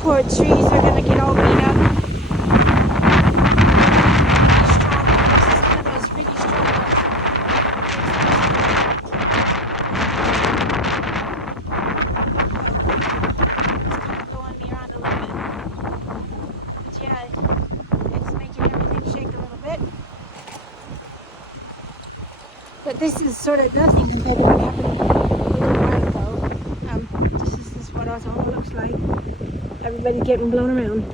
Poor trees are gonna get all beat up. This is one of those really strong ones. It's kind of blowing me around a little bit. But yeah, it's making everything shake a little bit. But this is sort of nothing compared to what happened a little while ago. This is what Ottawa looks like. Everybody's getting blown around.